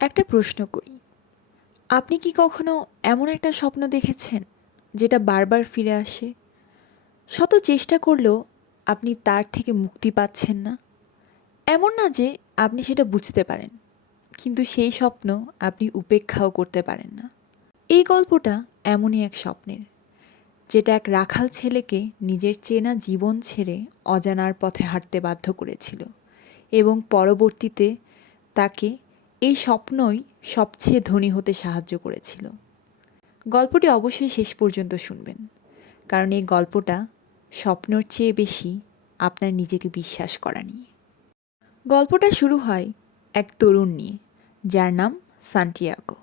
একটা প্রশ্ন করি, আপনি কি কখনো এমন একটা স্বপ্ন দেখেছেন যেটা বারবার ফিরে আসে? শত চেষ্টা করলেও আপনি তার থেকে মুক্তি পাচ্ছেন না? এমন না যে আপনি সেটা বুঝতে পারেন, কিন্তু সেই স্বপ্ন আপনি উপেক্ষাও করতে পারেন না। এই গল্পটা এমনই এক স্বপ্নের, যেটা এক রাখাল ছেলেকে নিজের চেনা জীবন ছেড়ে অজানার পথে হাঁটতে বাধ্য করেছিল এবং পরবর্তীতে তাকে এই স্বপ্নই সবচেয়ে ধনী হতে সাহায্য করেছিল। গল্পটি অবশ্যই শেষ পর্যন্ত শুনবেন, কারণ এই গল্পটা স্বপ্নর চেয়ে বেশি আপনার নিজেকে বিশ্বাস করা নিয়ে। গল্পটা শুরু হয় এক তরুণ নিয়ে, যার নাম সান্টিয়াগো।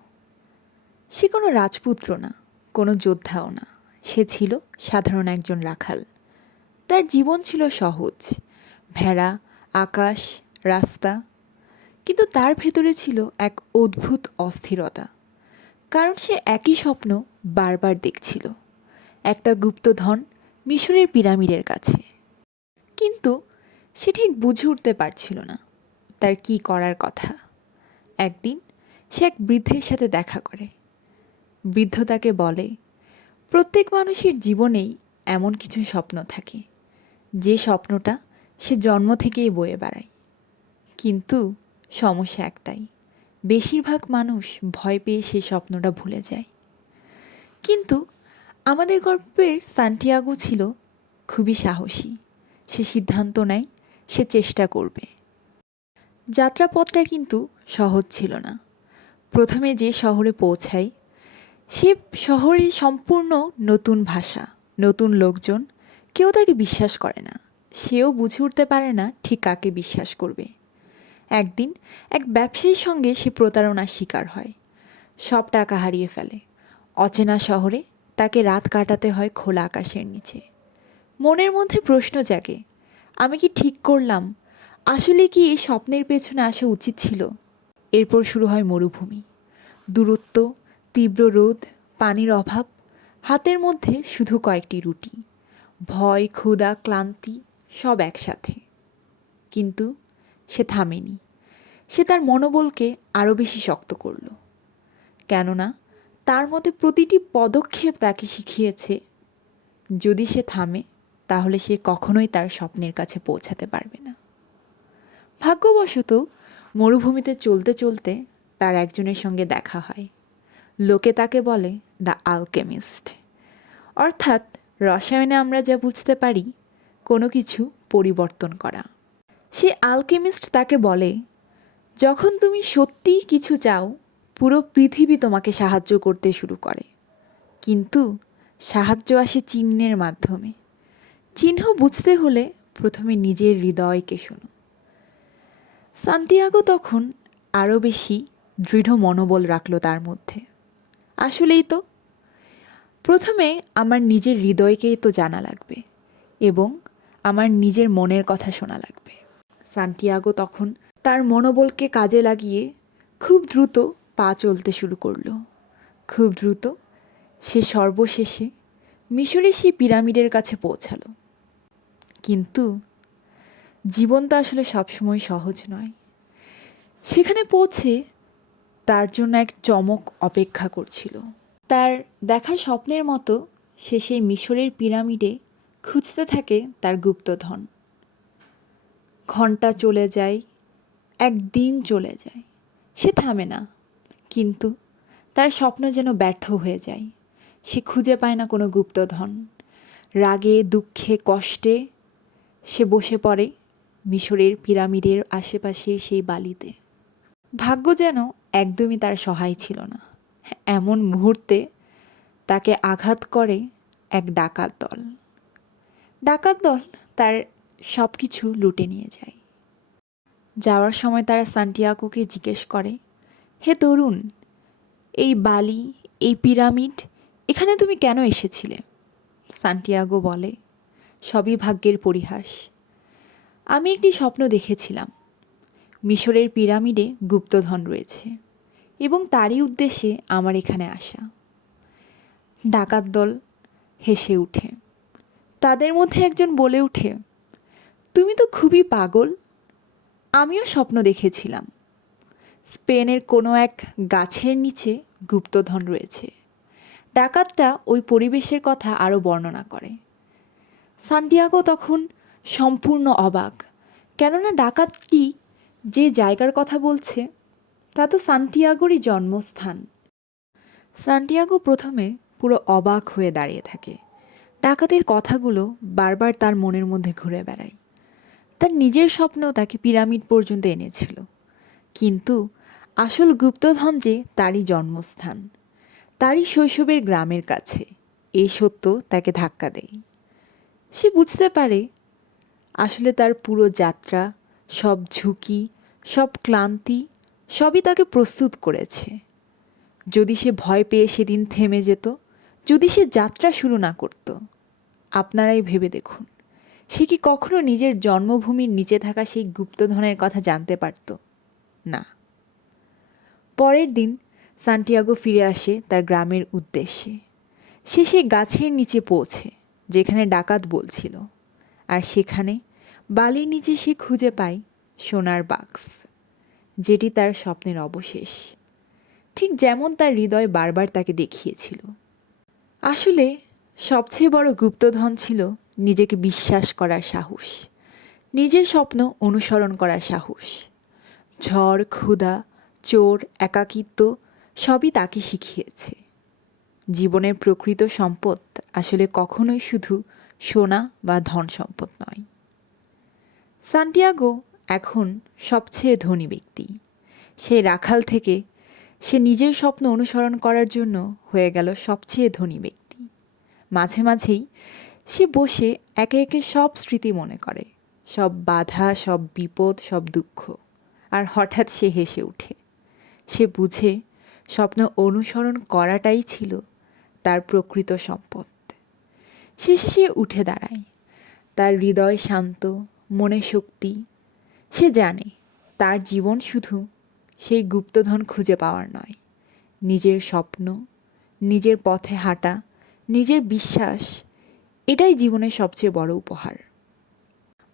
সে কোনো রাজপুত্র না, কোনো যোদ্ধাও না। সে ছিল সাধারণ একজন রাখাল। তার জীবন ছিল সহজ, ভেড়া, আকাশ, রাস্তা। কিন্তু তার ভেতরে ছিল এক অদ্ভুত অস্থিরতা, কারণ সে একই স্বপ্ন বারবার দেখছিল, একটা গুপ্তধন মিশরের পিরামিডের কাছে। কিন্তু সে ঠিক বুঝে উঠতে পারছিল না তার কি করার কথা। একদিন সে এক বৃদ্ধের সাথে দেখা করে। বৃদ্ধ তাকে বলে, প্রত্যেক মানুষের জীবনেই এমন কিছু স্বপ্ন থাকে, যে স্বপ্নটা সে জন্ম থেকেই বয়ে বেড়ায়। কিন্তু সমস্যা একটাই, বেশিরভাগ মানুষ ভয় পেয়ে সে স্বপ্নটা ভুলে যায়। কিন্তু আমাদের গল্পের সান্টিয়াগো ছিল খুবই সাহসী। সে সিদ্ধান্ত নেয় সে চেষ্টা করবে। যাত্রাপথটা কিন্তু সহজ ছিল না। প্রথমে যে শহরে পৌঁছায়, সে শহরে সম্পূর্ণ নতুন ভাষা, নতুন লোকজন। কেউ তাকে বিশ্বাস করে না। সেও বুঝে উঠতে পারে না ঠিক কাকে বিশ্বাস করবে। একদিন এক ব্যবসায়ীর সঙ্গে সে প্রতারণার শিকার হয়, সব টাকা হারিয়ে ফেলে। অচেনা শহরে তাকে রাত কাটাতে হয় খোলা আকাশের নিচে। মনের মধ্যে প্রশ্ন জাগে, আমি কি ঠিক করলাম? আসলে কি এই স্বপ্নের পেছনে আসা উচিত ছিল? এরপর শুরু হয় মরুভূমি, দূরত্ব, তীব্র রোদ, পানির অভাব, হাতের মধ্যে শুধু কয়েকটি রুটি, ভয়, ক্ষুধা, ক্লান্তি, সব একসাথে। কিন্তু সে থামেনি। সে তার মনোবলকে আরও বেশি শক্ত করল, কেননা তার মতে প্রতিটি পদক্ষেপ তাকে শিখিয়েছে, যদি সে থামে তাহলে সে কখনোই তার স্বপ্নের কাছে পৌঁছাতে পারবে না। ভাগ্যবশত মরুভূমিতে চলতে চলতে তার একজনের সঙ্গে দেখা হয়। লোকে তাকে বলে দ্য আলকেমিস্ট, অর্থাৎ রসায়নে আমরা যা বুঝতে পারি, কোনো কিছু পরিবর্তন করা। সে আলকেমিস্ট তাকে বলে, যখন তুমি সত্যিই কিছু চাও, পুরো পৃথিবী তোমাকে সাহায্য করতে শুরু করে। কিন্তু সাহায্য আসে চিহ্নের মাধ্যমে। চিহ্ন বুঝতে হলে প্রথমে নিজের হৃদয়কে শোনো। সান্টিয়াগো তখন আরও বেশি দৃঢ় মনোবল রাখল তার মধ্যে। আসলেই তো, প্রথমে আমার নিজের হৃদয়কেই তো জানা লাগবে এবং আমার নিজের মনের কথা শোনা লাগবে। সান্টিয়াগো তখন তার মনোবলকে কাজে লাগিয়ে খুব দ্রুত পা চলতে শুরু করলো। খুব দ্রুত সে সর্বশেষে মিশরে সেই পিরামিডের কাছে পৌঁছালো। কিন্তু জীবন তো আসলে সবসময় সহজ নয়। সেখানে পৌঁছে তার জন্য এক চমক অপেক্ষা করছিল। তার দেখা স্বপ্নের মতো সে সেই মিশরের পিরামিডে খুঁজতে থাকে তার গুপ্তধন। ঘন্টা চলে যায়, একদিন চলে যায়, সে থামে না। কিন্তু তার স্বপ্ন যেন ব্যর্থ হয়ে যায়। সে খুঁজে পায় না কোনো গুপ্তধন। রাগে, দুঃখে, কষ্টে সে বসে পড়ে মিশরের পিরামিডের আশেপাশের সেই বালিতে। ভাগ্য যেন একদমই তার সহায় ছিল না। এমন মুহূর্তে তাকে আঘাত করে এক ডাকাত দল। ডাকাত দল তার সব কিছু লুটে নিয়ে যায়। যাওয়ার সময় তারা সান্টিয়াগোকে জিজ্ঞেস করে, হে তরুণ, এই বালি, এই পিরামিড, এখানে তুমি কেন এসেছিলে? সান্টিয়াগো বলে, সবই ভাগ্যের পরিহাস। আমি একটি স্বপ্ন দেখেছিলাম, মিশরের পিরামিডে গুপ্তধন রয়েছে এবং তারই উদ্দেশ্যে আমার এখানে আসা। ডাকাত দল হেসে ওঠে। তাদের মধ্যে একজন বলে ওঠে, তুমি তো খুবই পাগল। আমিও স্বপ্ন দেখেছিলাম, স্পেনের কোনো এক গাছের নিচে গুপ্তধন রয়েছে। ডাকাতটা ওই পরিবেশের কথা আরও বর্ণনা করে। সান্টিয়াগো তখন সম্পূর্ণ অবাক, কেননা ডাকাতটি যে জায়গার কথা বলছে তা তো সান্টিয়াগোরই জন্মস্থান। সান্টিয়াগো প্রথমে পুরো অবাক হয়ে দাঁড়িয়ে থাকে। ডাকাতের কথাগুলো বারবার তার মনের মধ্যে ঘুরে বেড়ায়। তার নিজের স্বপ্ন তাকে পিরামিড পর্যন্ত এনেছিল, কিন্তু আসল গুপ্তধন যে তারই জন্মস্থান, তারই শৈশবের গ্রামের কাছে, এই সত্য তাকে ধাক্কা দেয়। সে বুঝতে পারে আসলে তার পুরো যাত্রা, সব ঝুঁকি, সব ক্লান্তি, সবই তাকে প্রস্তুত করেছে। যদি সে ভয় পেয়ে সেদিন থেমে যেত, যদি সে যাত্রা শুরু না করত, আপনারাই ভেবে দেখুন, সে কি কখনো নিজের জন্মভূমির নিচে থাকা সেই গুপ্তধনের কথা জানতে পারত? না। পরের দিন সান্টিয়াগো ফিরে আসে তার গ্রামের উদ্দেশ্যে। সে সেই গাছের নিচে পৌঁছে যেখানে ডাকাত বলছিল, আর সেখানে বালির নিচে সে খুঁজে পায় সোনার বাক্স, যেটি তার স্বপ্নের অবশেষ, ঠিক যেমন তার হৃদয় বারবার তাকে দেখিয়েছিল। আসলে সবচেয়ে বড় গুপ্তধন ছিল নিজেকে বিশ্বাস করার সাহস, নিজের স্বপ্ন অনুসরণ করার সাহস। ঝড়, ক্ষুধা, চোর, একাকিত্ব সবই তাকে শিখিয়েছে জীবনের প্রকৃত সম্পদ আসলে কখনোই শুধু সোনা বা ধন সম্পদ নয়। সান্টিয়াগো এখন সবচেয়ে ধনী ব্যক্তি। সেই রাখাল থেকে সে নিজের স্বপ্ন অনুসরণ করার জন্য হয়ে গেল সবচেয়ে ধনী ব্যক্তি। মাঝে মাঝেই সে বসে একে একে সব স্মৃতি মনে করে, সব বাধা, সব বিপদ, সব দুঃখ, আর হঠাৎ সে হেসে ওঠে। সে বুঝে স্বপ্ন অনুসরণ করাটাই ছিল তার প্রকৃত সম্পদ। শেষে সে উঠে দাঁড়ায়, তার হৃদয় শান্ত, মনে শক্তি। সে জানে তার জীবন শুধু সেই গুপ্তধন খুঁজে পাওয়ার নয়, নিজের স্বপ্ন, নিজের পথে হাঁটা, নিজের বিশ্বাস, এটাই জীবনের সবচেয়ে বড় উপহার।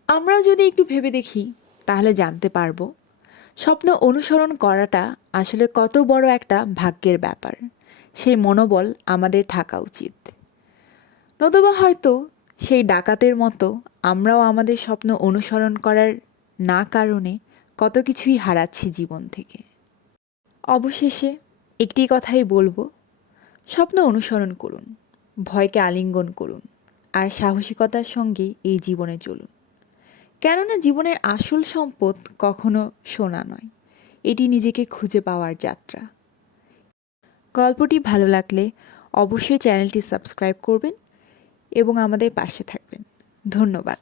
আমরা যদি একটু ভেবে দেখি তাহলে জানতে পারবো স্বপ্ন অনুসরণ করাটা আসলে কত বড় একটা ভাগ্যের ব্যাপার। সেই মনোবল আমাদের থাকা উচিত, নতুবা হয়তো সেই ডাকাতের মতো আমরাও আমাদের স্বপ্ন অনুসরণ করার না কারণে কত কিছুই হারাচ্ছি জীবন থেকে। অবশেষে একটি কথাই বলবো, স্বপ্ন অনুসরণ করুন, ভয়কে আলিঙ্গন করুন, আর সাহসিকতার সঙ্গে এই জীবনে চলুন। কেননা জীবনের আসল সম্পদ কখনো সোনা নয়, এটি নিজেকে খুঁজে পাওয়ার যাত্রা। গল্পটি ভালো লাগলে অবশ্যই চ্যানেলটি সাবস্ক্রাইব করবেন এবং আমাদের পাশে থাকবেন। ধন্যবাদ।